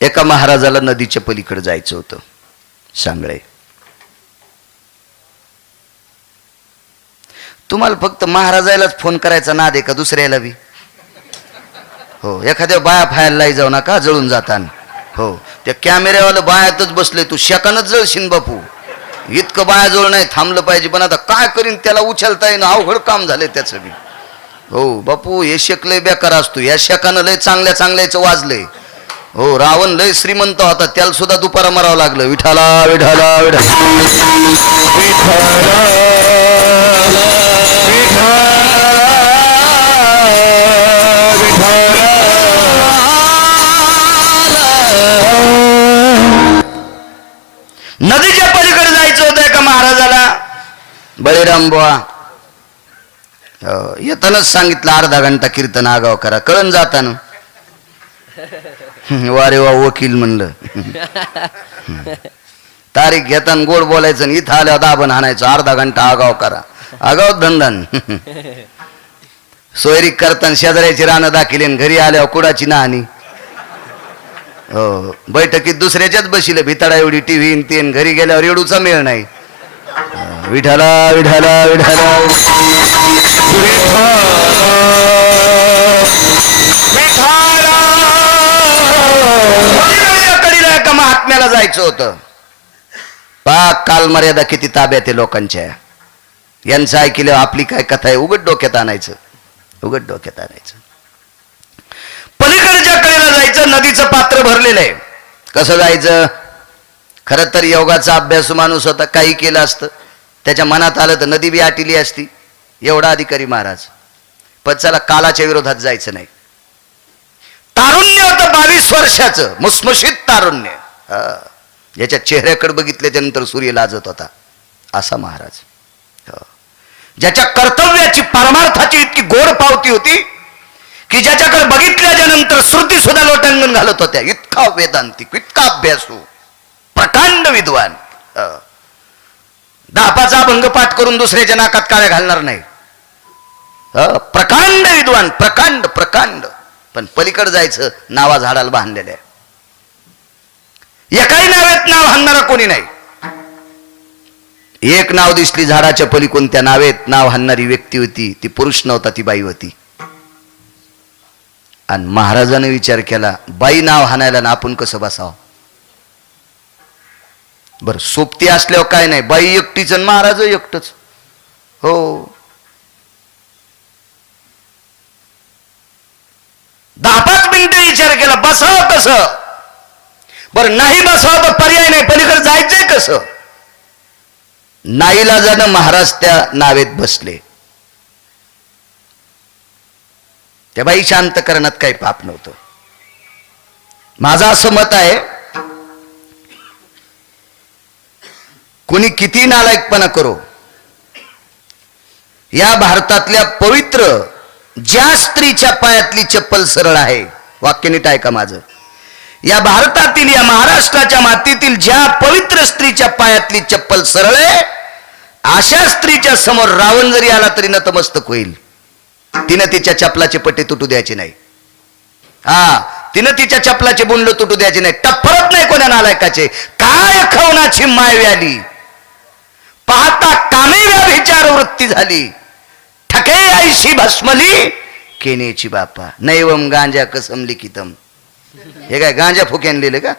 एका महाराजाला नदीच्या पलीकडे जायचं होतं, सांगळे. तुम्हाला फक्त महाराजालाच फोन करायचा नाद आहे का दुसऱ्याला बी? हो, एखाद्या बाया फायला जाऊ नका, जळून जातान. हो, त्या कॅमेऱ्यावाला बायातच बसले, तू शेकानच जळशीन बापू. इतकं बायाजवळ नाही थांबलं पाहिजे, पण आता काय करीन, त्याला उचलता येईन, अवघड काम झालंय त्याचं बी. हो बापू, हे शेक लय बेकार असतो, या शेकानं लय चांगल्या चांगल्याचं वाजलंय. हो, रावण लय श्रीमंत होता, त्याला सुद्धा दुपारा मरावं लागलं. विठाला विठाला विठाला नदीच्या पलीकडे जायचं होतं एका महाराजाला. बळीराम बुवा येतानाच सांगितलं अर्धा घंटा कीर्तन आगाव करा, कळण जाताना. वारे वा वकील म्हणलं. तारीख घेताना गोड बोलायचं आणि इथं आल्यावर दाबण हाणायचं, अर्धा घंटा आगाव करा. आगाव धंदन. सोयरी करताना शेजाऱ्याची रानं दाखिले, घरी आल्यावर कुडाची नाहणी. हो, बैठकीत दुसऱ्याच्याच बशील, भिताडा एवढी टीव्ही तीन, घरी गेल्यावर एवढूचा मेळ नाही. विठाला विठाला विठाला कडीला एका महात्म्याला जायचं होतं. पाक काल मर्यादा किती ताब्यात आहे लोकांच्या. यांचं ऐकलं आपली काय कथा आहे, उघड डोक्यात आणायचं, उघड डोक्यात आणायचं. पलीकडच्या कडेला जायचं, नदीचं पात्र भरलेलं आहे. कसं जायचं? खरं तर योगाचा अभ्यासू माणूस होता, काही केलं असतं, त्याच्या मनात आलं तर नदी बी आटिली असती, एवढा अधिकारी महाराज. पण चला, कालाच्या विरोधात जायचं नाही. तारुण्य होतं 22 वर्षाचं, मुसमुशीत तारुण्य. याच्या चेहऱ्याकडे बघितल्याच्या नंतर सूर्य लाजत होता, असा महाराज. ज्याच्या कर्तव्याची परमार्थाची इतकी गोड पावती होती की ज्याच्याकडे बघितल्याच्या नंतर श्रुती सुद्धा लोटांगण घालत होत्या. इतका वेदांतिक, इतका अभ्यासू, प्रकांड विद्वान. दापाचा भंगपाठ करून दुसऱ्याच्या नाकात काळ्या घालणार नाही. प्रकांड विद्वान, प्रकांड प्रकांड. पण पलीकडे जायचं, नावा झाडाला बांधलेल्या. एकाही नावेत नाव हाणणारा कोणी नाही. एक नाव दिसली झाडाच्या पलीकडून, त्या नावेत नाव हाणणारी व्यक्ती होती. ती पुरुष नव्हता, ती बाई होती. आणि महाराजाने विचार केला, बाई नाव हाणायला ना आपण कसं बसावं? बरं, सोबती असल्यावर काय नाही, बाई एकटीच आणि महाराज एकटच. हो, दहा 5 मिनिटं विचार केला, बसावं कसं? बरं, नाही बसावं तर पर्याय नाही, पलीकडे जायचंय कसं? नाईलाजानं महाराज त्या नावेत बसले. त्या बाई शांत करण्यात काही पाप नव्हतं. माझं असं मत आहे, कुणी किती नालायकपणा करो, या भारतातल्या पवित्र ज्या स्त्रीच्या पायातली चप्पल सरळ आहे, वाक्य नीट ऐका माझं, या भारतातील, या महाराष्ट्राच्या मातीतील ज्या पवित्र स्त्रीच्या पायातली चप्पल सरळ आहे, अशा स्त्रीच्या समोर रावण जरी आला तरी नतमस्तक होईल. तिनं तिच्या चपलाचे पट्टे तुटू द्यायचे नाही. तिनं तिच्या चपलाचे बुंड तुटू द्यायचे नाही. टप्परत नाही कोणा नालायकाचे. काय खवनाची माय व्याली, पाहता कामे व्याभिचार वृत्ती झाली, ठके ऐशी भस्मली केनेची बापा, नैवम गांजा कसम लिखितम. हे काय गांजा फुक्यान लिहिले का?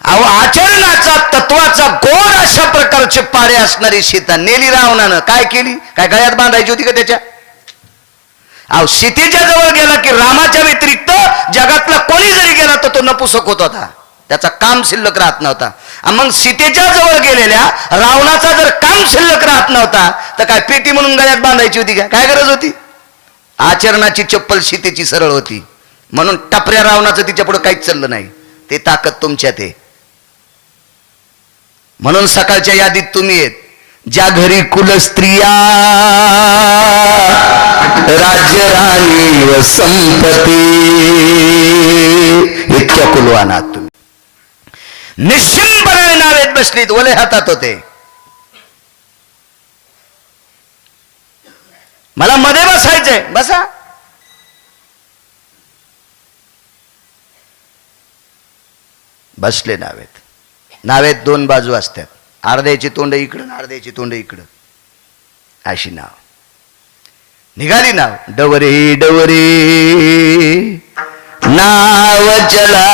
अहो, आचरणाचा तत्वाचा गोड अशा प्रकारचे पाडे असणारी सीता नेली रावणानं. काय केली? काय गळ्यात बांधायची होती का त्याच्या? अहो, सीतेच्या जवळ गेला की रामाच्या व्यतिरिक्त जगातला कोणी जरी गेला तर तो नपुसक होत होता, त्याचा काम शिल्लक राहत नव्हता. मग सीतेच्या जवळ गेलेल्या रावणाचा जर काम शिल्लक राहत नव्हता तर काय पेटी म्हणून गळ्यात बांधायची होती का? काय गरज होती? आचरणाची चप्पल सीतेची सरळ होती, म्हणून टपऱ्या रावणाचं तिच्या पुढे काहीच चाललं नाही. ते ताकद तुमच्यात आहे. म्हणून सकाळच्या यादीत तुम्ही येत, ज्या घरी कुलस्त्रिया राज्य राणी व संपत्ती, इतक्या कुलवानात तुम्ही निश्चिंतपणे नावेत बसलीत, ओले हातात होते. मला मध्ये बसायचंय, बसा. बसले नावेत. नावेत दोन बाजू असतात, अर्ध्याची तोंड इकडं अर्ध्याची तोंड इकडं, अशी नाव. निघाली नाव. डवरे डवरे नाव चलाई.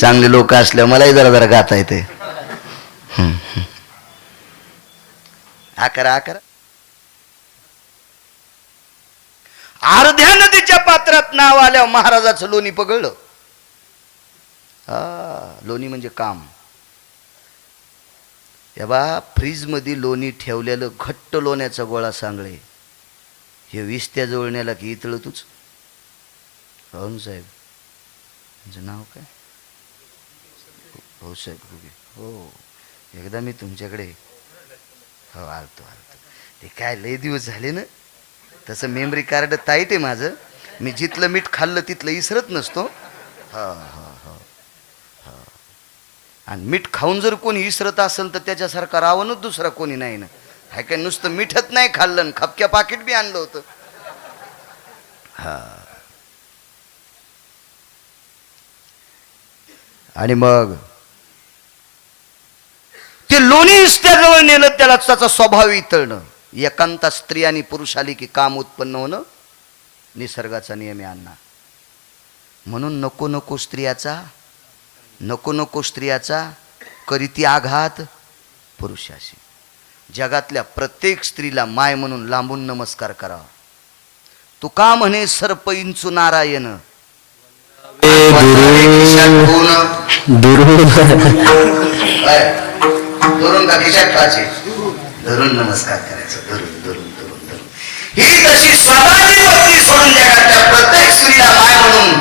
चांगले लोक असल्या मलाही जरा जरा गाता येते. आकरा आकरा. अर्ध्या नदीच्या पात्रात नाव आल्यावर महाराजाचं लोणी पगळलं. लोणी म्हणजे काम. या बा फ्रीज मध्ये लोणी ठेवलेलं घट्ट लोण्याचा गोळा सांगळे, हे विस्त्या जवळण्याला की इतळ तूच. राहून साहेब तुमचं नाव काय? हो साहेब हो, एकदा मी तुमच्याकडे हो आलतो. ते काय लय दिवस झाले ना, तसं मेमरी कार्ड टाईट आहे माझं. मी जिथलं मीठ खाल्लं तिथलं इसरत नसतो. हा हा हा. आणि मीठ खाऊन जर कोणी इसरत असेल तर त्याच्यासारखा रावणच दुसरा कोणी नाही ना. हाय काय नुसतं मीठच नाही खाल्लं, खपक्या पाकिट बी आणलं होतं. हा. आणि मग ते लोणी त्याजवळ नेलं, त्याला त्याचा स्वभाव इतळणं. एकांता स्त्री आणि पुरुष आली की काम उत्पन्न होणं निसर्गाचा नियम आहे अण्णा. म्हणून नको नको स्त्रियाचा करीती आघात पुरुषाशी. जगातल्या प्रत्येक स्त्रीला माय म्हणून लांबून नमस्कार करावा. तू का म्हणे सर्प इंचू नारायण, धरून का खिशात ठेवायचे, धरून नमस्कार करायचं. धरून धरून धरून धरून. ही तशी स्वतःची भक्ती सोडून जगातल्या प्रत्येक स्त्रीला माय म्हणून,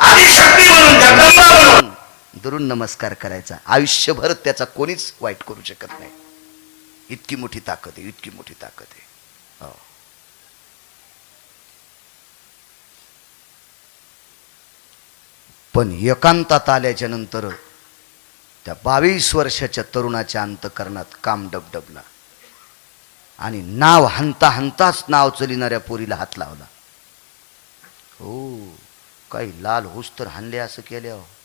आदिशक्ती म्हणून, जगदंबा म्हणून धरून नमस्कार करायचा. आयुष्यभर त्याचा कोणीच वाईट करू शकत नाही. इतकी मोठी ताकद आहे, इतकी मोठी ताकद आहे. हो. पण एकांतात आल्याच्या नंतर त्या 22 वर्षाच्या तरुणाच्या अंतकरणात काम डबडबला आणि नाव हंता हंताच नाव चलिणाऱ्या पोरीला हात लावला. हो, काही लाल होस तर हाणले असं केल्यावर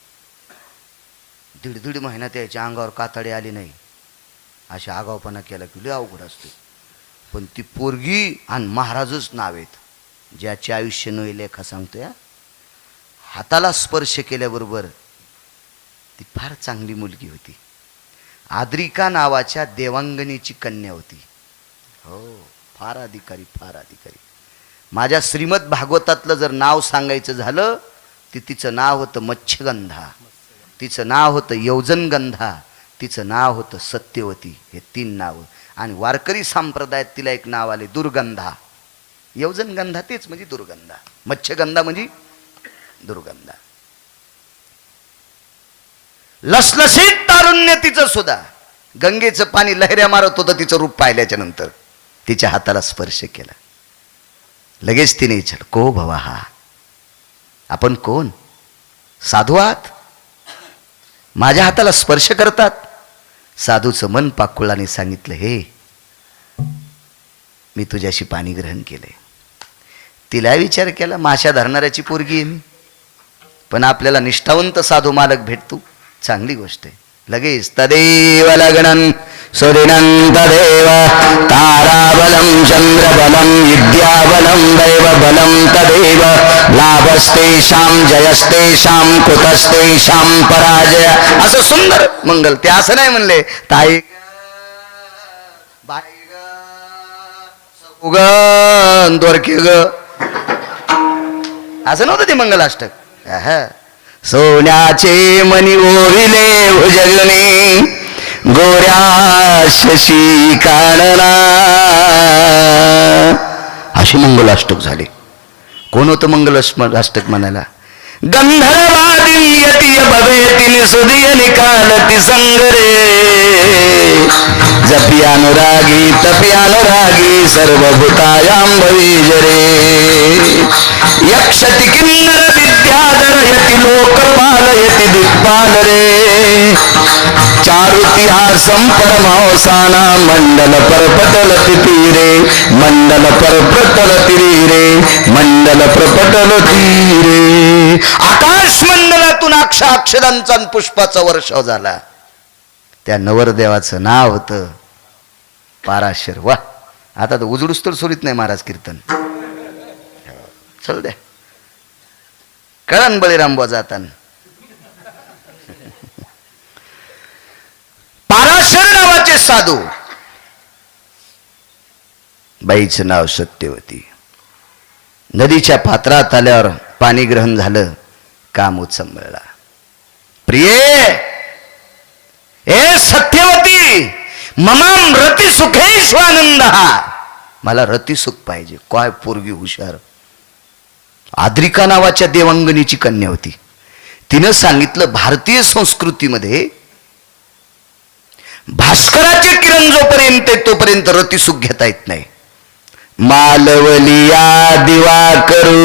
दीड महिना त्याच्या अंगावर कातडे आली नाही. अशा आगावपणा केला की लय अवघड असतो. पण ती पोरगी आणि महाराजच नाव आहेत, ज्याचे आयुष्य न लेखा सांगतोय. हाताला स्पर्श केल्याबरोबर ती फार चांगली मुलगी होती. आद्रिका नावाच्या देवांगणीची कन्या होती. हो, फार अधिकारी, फार अधिकारी. माझ्या श्रीमद भागवतातलं जर नाव सांगायचं झालं तर तिचं नाव होतं मच्छगंधा, तिचं नाव होतं यौजनगंधा, तिचं नाव होतं सत्यवती. हे 3 नावं. आणि वारकरी संप्रदायात तिला एक नाव आले, दुर्गंधा. यौजनगंधा तेच म्हणजे दुर्गंधा, मच्छगंधा म्हणजे दुर्गंधा. लसलसीत तारुण्य तिचं सुद्धा. गंगेचं पाणी लहऱ्या मारत होतं तिचं रूप पाहिल्याच्या नंतर. तिच्या हाताला स्पर्श केला. लगेच तिने विचारलं, को भवा हा? आपण कोण? साधू आहात? माझ्या हाताला स्पर्श करतात? साधूचं मन पाकुळाने सांगितलं, हे मी तुझ्याशी पाणी ग्रहण केलंय. तिला विचार केला, माशा धरणाऱ्याची पोरगी आहे मी, पण आपल्याला निष्ठावंत साधू मालक भेटतो, चांगली गोष्ट आहे. लगेच तदेव लग्नं सुदिनं तदेव ताराबलं चंद्रबलं विद्याबलं दैवबलं तदेव लाभस्तेषां जयस्तेषां कुतस्तेषां पराजय. असं सुंदर मंगल. ते असं नाही म्हणले ताई बाई ग दोरके ग, असं नव्हतं ते मंगलाष्टक. सोन्याचे मणी ओविले भुजगणे गोऱ्या शशी कानना, अशी मंगलाष्टक झाले. कोण होतं मंगलाष्टक म्हणायला? गंधर्वादी यती भवेती सुदिय निकालती संगरे जपी अनुरागी तपी अनुरागी सर्वभूतायां भविजरे यक्षति किन्नर विद्याधर यति लोकपाल यति दिक्पाल रे चारुतिहासं परमहंसाना मंडल परपटल तीरे मंडल परपटल तीरे मंडल प्रपटल तीरे. आकाश मंडलातून अक्षरांचा आणि पुष्पाचा वर्षाव झाला. त्या नवरदेवाचं नाव होतं पाराशर. वा, आता तर उजडूस तर सोडित नाही महाराज कीर्तन. चल द्या, कळण बळीराम बुवा जाताना. पाराशर नावाचे साधू, बाईचं नाव सत्यवती. नदीच्या पात्रात आल्यावर पाणी ग्रहण झालं, काम उचंबळला. प्रिये, ए सत्यवती, ममाम रती सुखेशु आनंद. मला रती सुख पाहिजे. काय पोरगी हुशार. आद्रिका नावाच्या देवांगणीची कन्या होती. तिनं सांगितलं, भारतीय संस्कृतीमध्ये भास्कराचे किरण जोपर्यंत तोपर्यंत रती सुख घेता येत नाही. मालवलिया दिवा करू.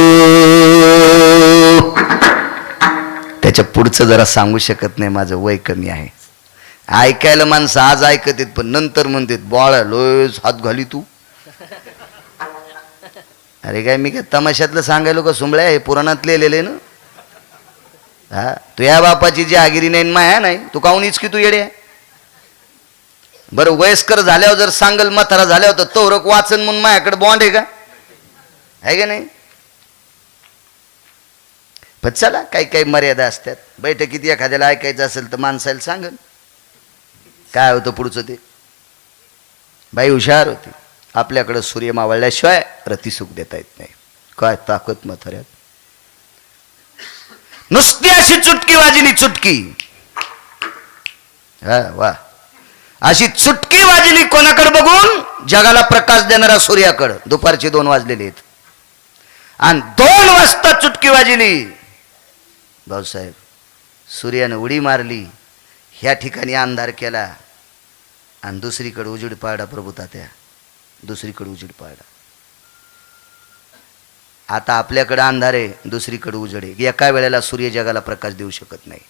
त्याच्या पुढचं जरा सांगू शकत नाही, माझं वय कमी आहे. ऐकायला माणसं आज ऐकत आहेत, पण नंतर म्हणतात बाळा लोयच हात घाली तू. अरे काय मी काय तमाशातलं सांगायलो का सुंबळ्या? हे पुराणात लिहिलेले ना. हा, तुझ्या बापाची जी आगिरी नाही माया नाही, तू काहून इचकी तू येडे. बरं, वयस्कर झाल्यावर जर सांगल म्हातारा झाल्यावर तर तोरक वाचन म्हणून माझ्याकडे बॉन्ड आहे का? आहे का नाही? पण चला, काही काही मर्यादा असतात. बैठकीत एखाद्याला ऐकायचं असेल तर माणसाला सांगल काय होतं पुढचं ते. बाई हुशार होती. आपल्याकडं सूर्य मावळल्याशिवाय रतिसुख देता येत नाही. काय ताकद म्हाताऱ्यात. नुसती अशी चुटकी वाजली, चुटकी. हा वा, अशी चुटकी वाजली कोणाकडे बघून? जगाला प्रकाश देणारा सूर्याकडं. दुपारचे 2 वाजलेले आहेत आणि 2 वाजता चुटकी वाजली. भाऊसाहेब, सूर्यानं उडी मारली, ह्या ठिकाणी अंधार केला आणि दुसरीकडे उजेड पाडा. प्रभू तात्या, दुसरीकडे उजेड पाडा. आता आपल्याकडे अंधार आहे, दुसरीकडे उजेड आहे. एका वेळेला सूर्य जगाला प्रकाश देऊ शकत नाही.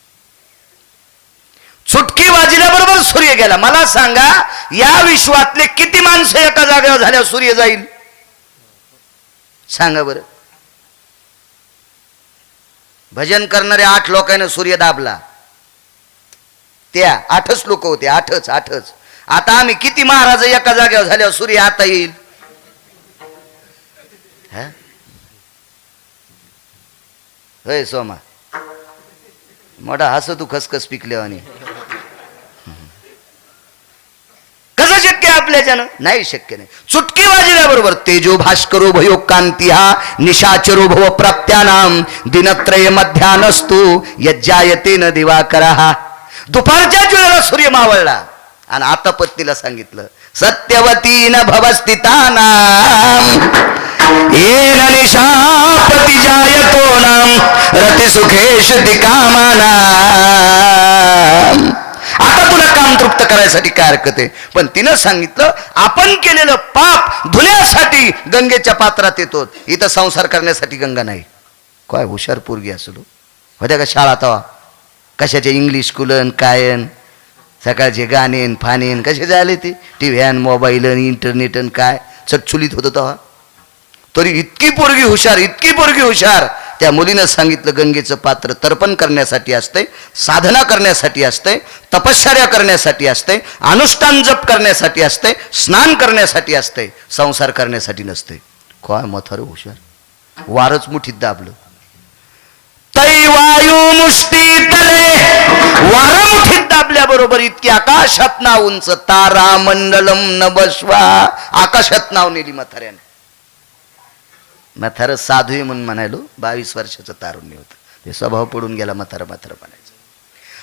चुटकी वाजल्याबरोबर सूर्य गेला. मला सांगा, या विश्वातले किती माणसं एका जागेवर झाल्यावर सूर्य जाईल? सांगा बरं. भजन करणाऱ्या 8 लोकांना सूर्य दाबला. त्या 8च लोक होते. 8च. आता आम्ही किती महाराज एका जागेवर झाल्यावर सूर्य आता येईल? होय सोमा, मोठा हसो तू खसखस पिकल्यावानी. कसं शक्य आपल्याच्यानं? नाही शक्य नाही. चुटकी वाजल्याबरोबर तेजो भास्करो भयो कांती हा निशाचरो भव प्राप्त्यानाम दिनत्रय मध्यानस्तु यज्जायते न दिवाकरहा. दुपारच्याच वेळेला सूर्य मावळला आणि आता पत्नीला सांगितलं, सत्यवतीन भवस्थितानाम येन निशापति जायतो नाम रतिसुखेश दिकामानाम. आता तुला काम तृप्त करायसाठी काय हरकत आहे? पण तिनं सांगितलं, आपण केलेलं पाप धुण्यासाठी गंगेच्या पात्रात येतो. इथं संसार करण्यासाठी गंगा नाही. काय हुशार पोरगी असलो. होत्या का शाळा तवा? कशाचे इंग्लिश स्कूलन कायन, सकाळचे गाणेन फानेन कसे झाले ते, टीव्ही मोबाईल इंटरनेट काय चटचुलीत होतं तेव्हा. तरी इतकी पोरगी हुशार, इतकी पोरगी हुशार. त्या मुलीनं सांगितलं, गंगेचं पात्र तर्पण करण्यासाठी असतंय, साधना करण्यासाठी असतंय, तपश्चर्या करण्यासाठी असतंय, अनुष्ठान जप करण्यासाठी असतंय, स्नान करण्यासाठी असतंय, संसार करण्यासाठी नसतंय. काय म्हातारं हुशार. वारच मुठीत दाबलं. तै वायू मुष्टी तले, वार मुठीत दाबल्याबरोबर इतकी आकाशात नाव उंच तारा मंडलम न बसवा. आकाशात नाव नेली म्हाताऱ्याने. म्हातारं साधू आहे म्हणून म्हणायलो. 22 वर्षाचं तारुण्य होतं. ते स्वभाव पडून गेला म्हातारं म्हणायचं.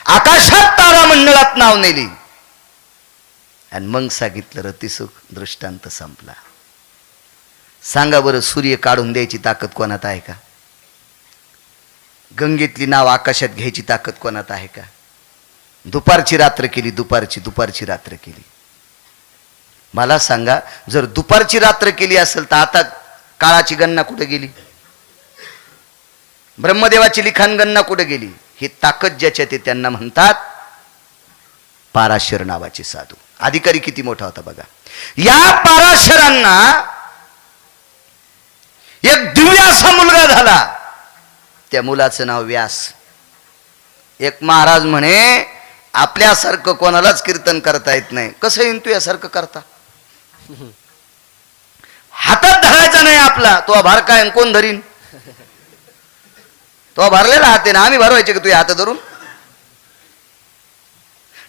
आकाशात तारा मंडळात नाव नेली आणि मग सांगितलं, रतिसुख दृष्टांत संपला. सांगा बरं, सूर्य काढून द्यायची ताकद कोणात आहे का? गंगेतली नाव आकाशात घ्यायची ताकद कोणात आहे का? दुपारची रात्र केली, दुपारची रात्र केली. मला सांगा, जर दुपारची रात्र केली असेल तर आता काळाची गणना कुठे गेली? ब्रह्मदेवाची लिखाण गणना कुठे गेली? ही ताकद ज्याच्यात आहे त्यांना म्हणतात पाराशर नावाचे साधू. अधिकारी किती मोठा होता बघा. या पाराशरांना एक दिव्य असा मुलगा झाला. त्या मुलाचं नाव व्यास. एक महाराज म्हणे आपल्यासारखं कोणालाच कीर्तन करता येत नाही. कसं येईन तू यासारखं करता? हातात धरायचा नाही आपला. तो भार काय कोण धरीन? तो भरलेला हात आहे ना, आम्ही भरवायचे का तुझ्या हात धरून?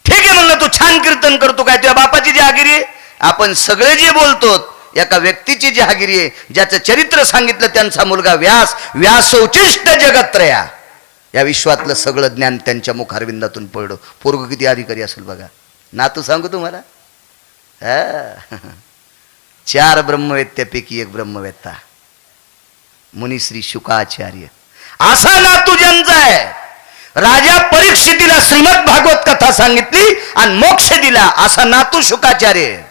ठीक आहे म्हणलं, तू छान कीर्तन करतो. काय तुझ्या बापाची जहागिरी आहे? आपण सगळे जे बोलतो एका व्यक्तीची जहागिरी आहे, ज्याचं चरित्र सांगितलं त्यांचा मुलगा व्यास. व्यासोचिष्ट जगत्रया, या विश्वातलं सगळं ज्ञान त्यांच्या मुखारविंदातून पडलं. पोरग किती अधिकारी असेल बघा. नातू सांगू तुम्हाला, 4 ब्रह्मवेत्त्यापैकी एक ब्रह्मवेत्ता मुनिश्री शुकाचार्य. असा नातू ज्यांचा आहे. राजा परीक्षितीला श्रीमद भागवत कथा सांगितली आणि मोक्ष दिला, असा नातू शुकाचार्य.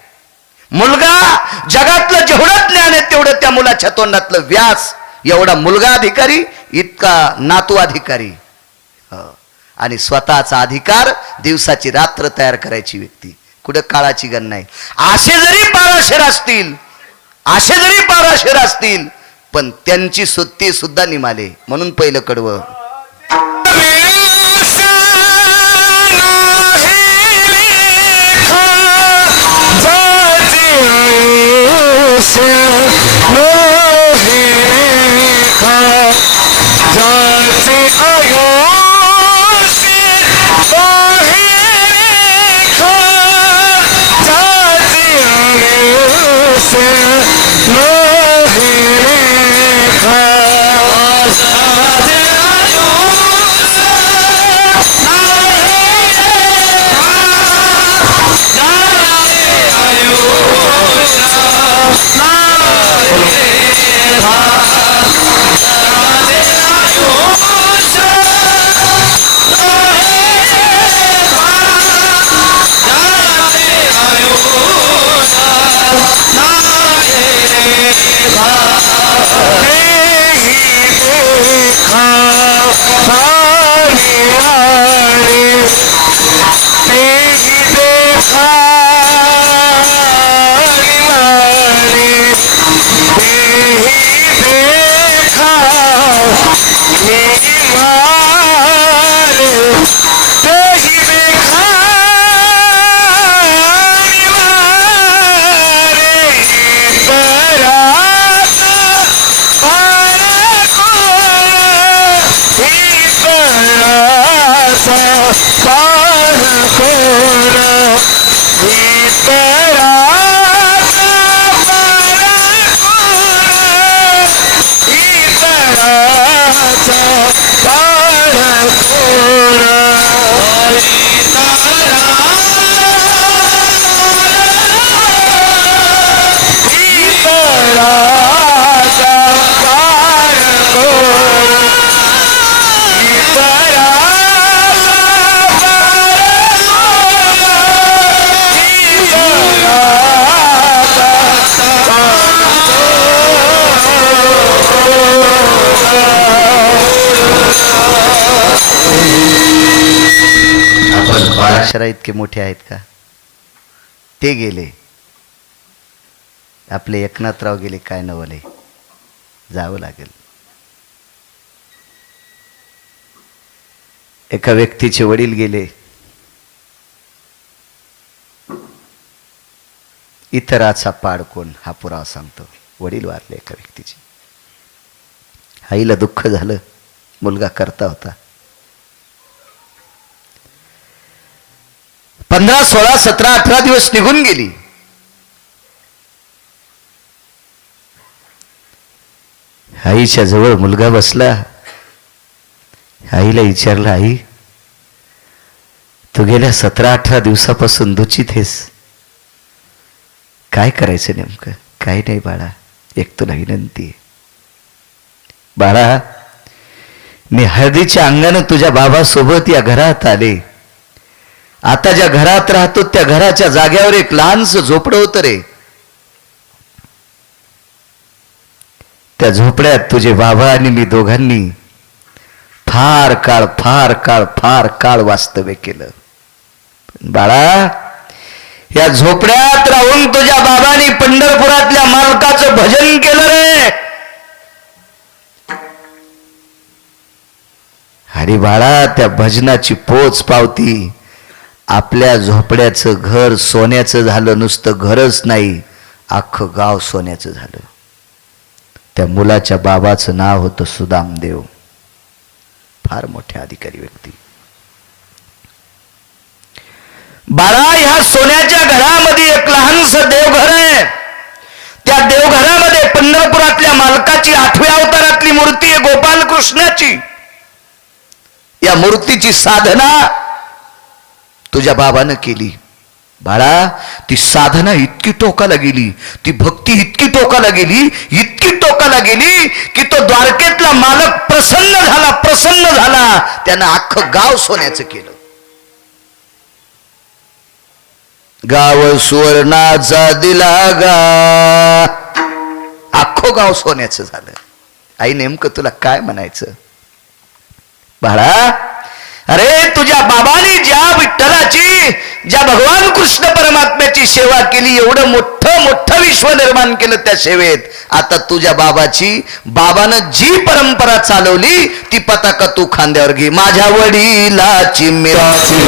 मुलगा जगातलं जेवढं ज्ञान आहे तेवढं त्या मुलाच्या तोंडातलं. व्यास एवढा मुलगा अधिकारी, इतका नातू अधिकारी. आणि स्वतःचा अधिकार, दिवसाची रात्र तयार करायची व्यक्ती. कुठं काळाची गण नाही. असे जरी पाराशर असतील पण त्यांची सुत्ती सुद्धा निमाले. म्हणून पहिलं कडवं पाराशरा इतके मोठे आहेत का? ते गेले, आपले एकनाथराव गेले, काय नवले, जावं लागेल. एका व्यक्तीचे वडील गेले, इतराचा पाड कोण हा पुरावा सांगतो. वडील वारले एका व्यक्तीचे. आईला दुःख झालं, मुलगा करता होता. 15, 16, 17, 18 दिवस निघून गेली. आईच्या जवळ मुलगा बसला. आईला विचारलं, आई तू गेल्या 17, 18 दिवसापासून दूषित आहेस, काय करायचं नेमकं? काही नाही बाळा, एक तुला विनंती आहे. बाळा, मी हळदीच्या अंगानं तुझ्या बाबासोबत या घरात आले. आता ज्या घरात राहतो त्या घराच्या जाग्यावर एक लहानसं झोपडं होतं रे. त्या झोपड्यात तुझे बाबा आणि मी दोघांनी फार काळ वास्तव्य केलं. बाळा, या झोपड्यात राहून तुझ्या बाबांनी पंढरपुरातल्या मालकाचं भजन केलं रे. अरे बाळा, त्या भजनाची पोच पावती आपल्या झोपड्याचं घर सोन्याचं झालं. नुसतं घरच नाही, अख्खं गाव सोन्याचं झालं. त्या मुलाच्या बाबाचं नाव होतं सुदामदेव, फार मोठे अधिकारी व्यक्ती. बाळा, ह्या सोन्याच्या घरामध्ये एक लहानसं देवघर आहे. त्या देवघरामध्ये पंढरपुरातल्या मालकाची 8व्या अवतारातली मूर्ती आहे, गोपालकृष्णाची. या मूर्तीची साधना तुझ्या बाबानं केली. बाळा, ती साधना इतकी टोकाला गेली, ती भक्ती इतकी टोकाला गेली, इतकी टोकाला गेली की तो द्वारकेतला मालक प्रसन्न झाला. त्यानं अख्खं गाव सोन्याचं केलं. गाव सुवर्णाचा दिला गा, अख्खं गाव सोन्याचं झालं. आई, नेमकं तुला काय म्हणायचं बाळा? अरे, तुझ्या बाबांनी ज्या विठ्ठलाची, ज्या भगवान कृष्ण परमात्म्याची सेवा केली, एवढं मोठं विश्व निर्माण केलं त्या सेवेत. आता तुझ्या बाबानं जी परंपरा चालवली ती पताका तू खांद्यावर घे. माझ्या वडिलाची मिरासी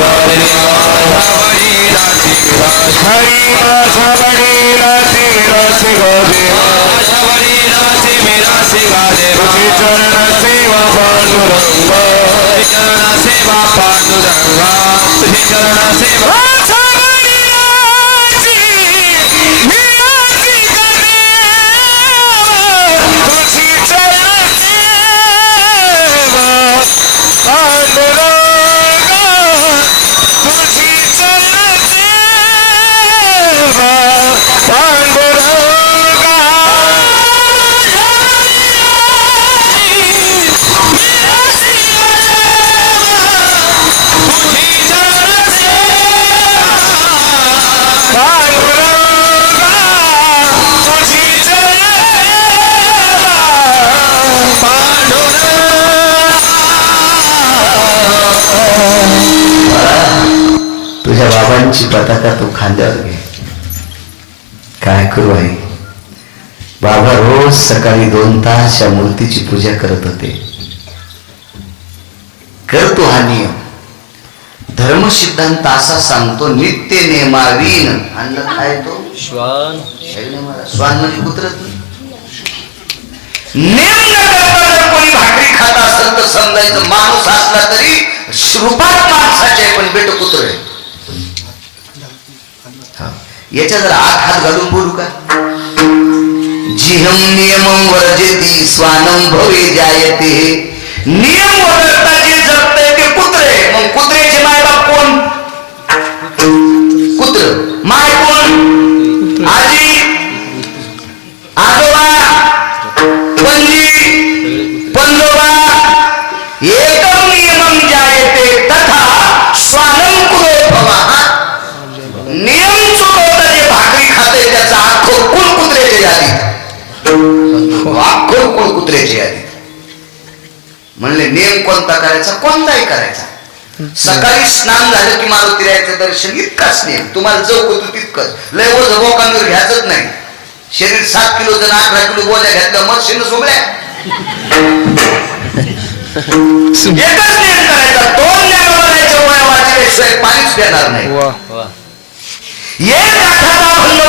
तुझ्या बाबांची पताका तू खांद्यावर घे. काय करू आई, बाबा रोज सकाळी 2 तास या मूर्तीची पूजा करत होते. करतो हा नियम. धर्म सिद्धांत असा सांगतो, नित्य नेमावीन अन्न खाय तो श्वान. श्वान म्हणजे कुत्रच. नेम न करता जर कोणी भाकरी खात असेल तर समजायचं माणूस असला तरी रूपात माणसाचे, पण बेट कुत्र आहे. याच्या जर हात घालून बोलू का? जिहम नियमम वर्जेती स्वानम भवे जायते. नियम वगळता जे जगतंय ते कुत्रे. मग कुत्र्याचे मायबाप कोण? कुत्र. माय कोण? आजी, आजोबा, पणजी, पंजोबा. एकम नियमम जायते तथा स्वानम कुलो भवा. नियम चुकवता जे भाकरी खाते त्याचा अख्खो कुल कुत्र्याच्या यादीत. अख्खो कुल कुत्र्याच्या यादीत. म्हणले नियम कोणता करायचा? कोणताही करायचा. सकाळी स्नान झालं की मारुतीरायाचं दर्शन, इतकाच नियम. तुम्हाला चौक होतो तितकंच. लय ओझ बोकांवर घ्यायचंच नाही. शरीर 7 किलो जण 18 किलो बोजा घातल्या मशीन सोबल्या. एकच नियम करायचा. 2 ज्ञानोबाच्या वया वाचल्याशिवाय पाणीच देणार नाही. एक आठवडा भंग.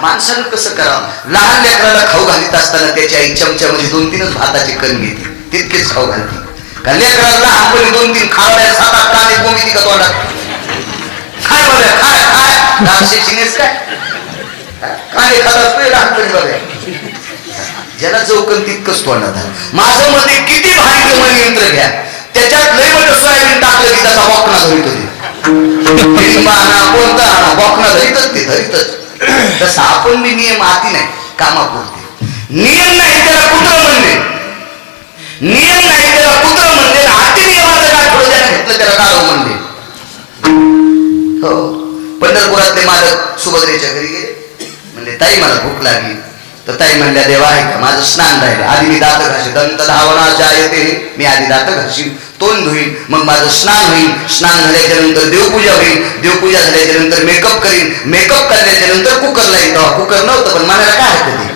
माणसानं कसं करावं? लहान लेकराला खाऊ घालीत असताना त्याची आई चमच्यामध्ये 2-3 भाताचे कण घेते, तितकेच खाऊ घालते. का लेकराला लहानपणी 2-3 खावड्या 7-8 कांदे कोंबी का तोंडात? खाय बघा, खाय खाय. रामशेषीनेच काय कांदे खात असतो लहानपणी बघा. ज्याला चौकन तितकंच तोंडात. माझं मध्ये किती भारी गमन यंत्र घ्या, त्याच्यात लय मोठं सोयाबीन टाकलं की त्याचा बॉकणा धरित होते. कोणता बॉकणा धरीतच ते धरीतच. तसं आपण मी नियम आती नाही, कामापुरते. नियम नाही त्याला कुत्र म्हणले. नियम नाही त्याला कुत्र म्हणले. आती नियमाचं काय थोडं ज्याने घेतलं त्याला गाढव म्हणले. हो, पंढरपुरातले मालक सुभद्रेच्या घरी गेले. म्हणले ताई मला भूक लागली. तर ताई म्हणल्या देवा आहे का माझं स्नान राहिलं, आधी मी दात घासे दंत धावनाच्या येते मी आधी दात घासीन, तोंड धुईन, मग माझं स्नान होईल, स्नान झाल्याच्या नंतर देवपूजा होईल, देवपूजा झाल्याच्या नंतर मेकअप करीन, मेकअप करण्याच्या नंतर कुकरला येईल. तेव्हा कुकर नव्हतं पण मला काय हरकत आहे,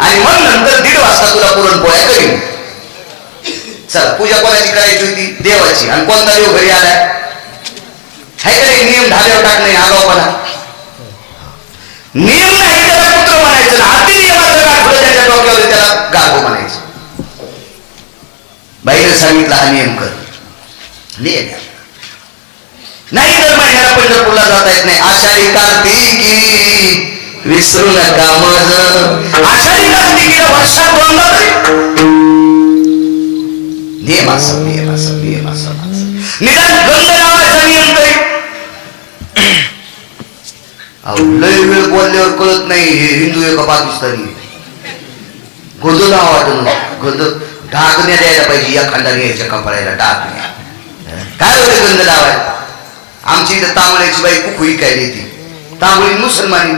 आणि मग नंतर 1:30 वाजता तुला पुरणपोळ्या करीन. चला पूजा कोणाची करायची होती? देवाची. आणि कोणता देव घरी आलाय? हाय का नाही नियम ढाब्यावर टाकणे आगाऊपणा. नियम नाही त्याला पुत्र म्हणायचं ना, अति नियमाचं गाठोडं त्याच्या डोक्यावर त्याला गाभो म्हणायचं. बाईने सांगितलं हा नियम कर, नियम नाही तर महिन्याला पंढरपूरला जाता येत नाही. आषाढी कार्तिकी विसरू नका मज, आषाढी कार्तिकीला वर्षात दोनदा तरी नियम असा नियम असा नियम असा निदान गंध लावायचा नियम तरी. लय वेळ बोलल्यावर कळत नाही हे हिंदू आहे का पाकिस्तानी. गंध लावा वाटत गंध ढाकण्या द्यायला पाहिजे, या खंडा घ्यायच्या कपड्याला टाकण्या. काय होते गंध लावायला? आमची इथं तांबड्याची बाई कुखुई काय देते, तांबडी मुसलमानी,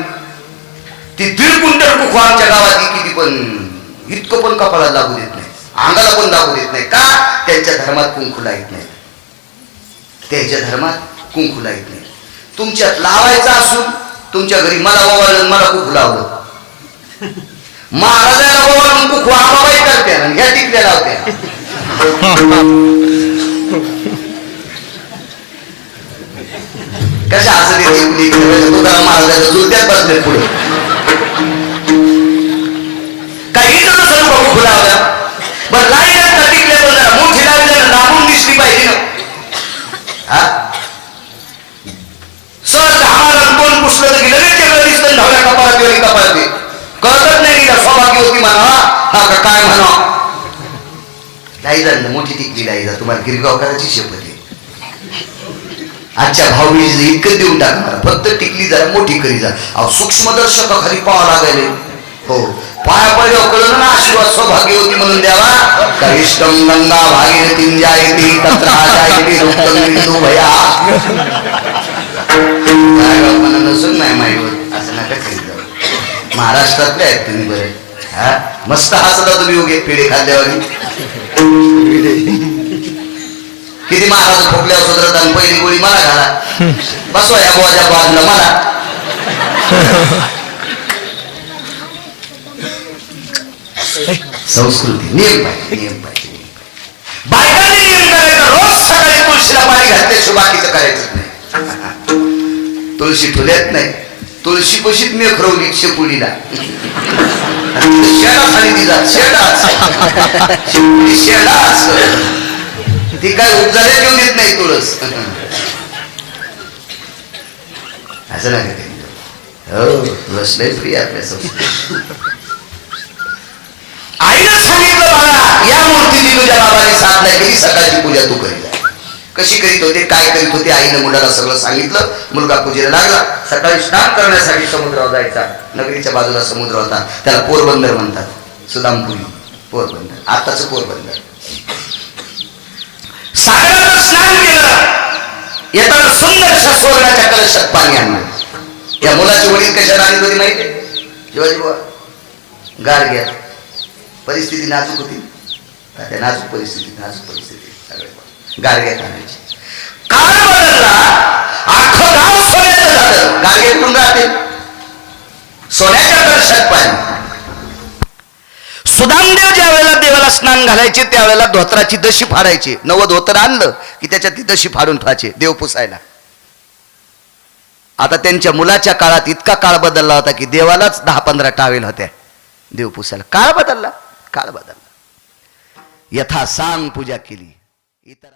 ती 1.5 क्विंटल कुखू आमच्या गावात किती पण इतकं पण कपाळाला लागू देत नाही, अंगाला पण लागू देत नाही. का? त्यांच्या धर्मात कुंकू लाईत नाही, त्यांच्या धर्मात कुंकू लाईत नाही. तुमच्यात लावायचा असून तुमच्या घरी मला ओवाळलं मला कुंकू लावलं, महाराजाला ओवाळून कुंकू आबाबाई करत्या आणि ह्या टिकल्या लावत्या. कशा असं ते तुकाराम महाराजाच्या चुलत्यात बसले पुढे काही जण सर्व कुंकू लावल्या. बरं लाईन टिकल्या पण जरा मोठी लावली ना दाबून दिसली पाहिजे ना. सहज आम्हाला कोण पुसलं तर गेलं रे तेवढं दिसतं धावल्या कपाळात वेळी कपाळात कळतच नाही का सौभाग्य होती म्हणा. हा का काय म्हणा लाईजा मोठी टिकली लाईजा, तुम्हाला गिरगाव करायची शपथ आहे. आजच्या भाऊबीज इतकं देऊन टाका मला, फक्त टिकली जरा मोठी करी जा. अहो सूक्ष्मदर्शकाखाली पाहावं लागले. हो पाया पडल्यावर कळलं ना आशीर्वाद सौभाग्य होती म्हणून द्यावा. करिष्ठम गंगा भागीरथीं जायते तत्र जायते रुक्तम बिंदू भया. नसून नाही माहीत असं नका करीत जाऊ. महाराष्ट्रातले आहेत तुम्ही बरे. हा मस्त हसता तुम्ही उगे पिढे खाल्ल्यावर. किती महाराज खोकल्यावर सुधरत आणि पहिली गोळी मला घाला, बसवा या बोजा बाजूला मला. संस्कृती नियम पाहिजे, नियम पाहिजे. बायकांनी नियम करायचा, रोज सकाळी तुळशीला पाणी घातल्याशिवाय बाकीचं करायचं नाही. तुळशी ठुल्यात नाही, तुळशी पशीत मी खरवली शेपुडीला शेडा खाली तिचा शेडा शेपुडी शेडाच ती काय उपजायला घेऊन देत नाही तुळस. असं नाही का? हो तुळस लय फ्री आपल्या संस्कृती. आईनं सांगितलं मला या मूर्तीची तुझ्या बाबाने साधना केली, सकाळची पूजा तू करीत. कशी करीत होते काय करीत होते आईनं मुलाला सगळं सांगितलं. मुलगा पूजेला लागला. सकाळी स्नान करण्यासाठी समुद्रावर जायचा. नगरीच्या बाजूला समुद्र होता, त्याला पोरबंदर म्हणतात, सुदामपुरी पोरबंदर, आताच पोरबंदर. सागरात स्नान केलं, येताना सुंदरशा स्वर्गाच्या कलशात पाणी आणलं. या मुलाचे वडील कशा राहत होते माहितीये? शिवाजी बुवा गार घ्या, परिस्थिती नाजूक होती, त्या नाजूक परिस्थिती सगळे गाडग्यात आणायचे. काळ बदलला, अख्खं गाव सोन्याचं झालं. गाडगे कुठून राहते? सोन्याच्या कलशात पाणी. सुदामदेव ज्या वेळेला देवाला स्नान घालायचे त्यावेळेला धोत्राची दशी फाडायची. नवं धोतर आणलं की त्याच्यात ती दशी फाडून ठेवायचे देव पुसायला. आता त्यांच्या मुलाच्या काळात इतका काळ बदलला होता की देवालाच 10-15 टावेल होत्या देव पुसायला. काळ बदलला, काळ बदलला. यथा सांग पूजा केली. इतर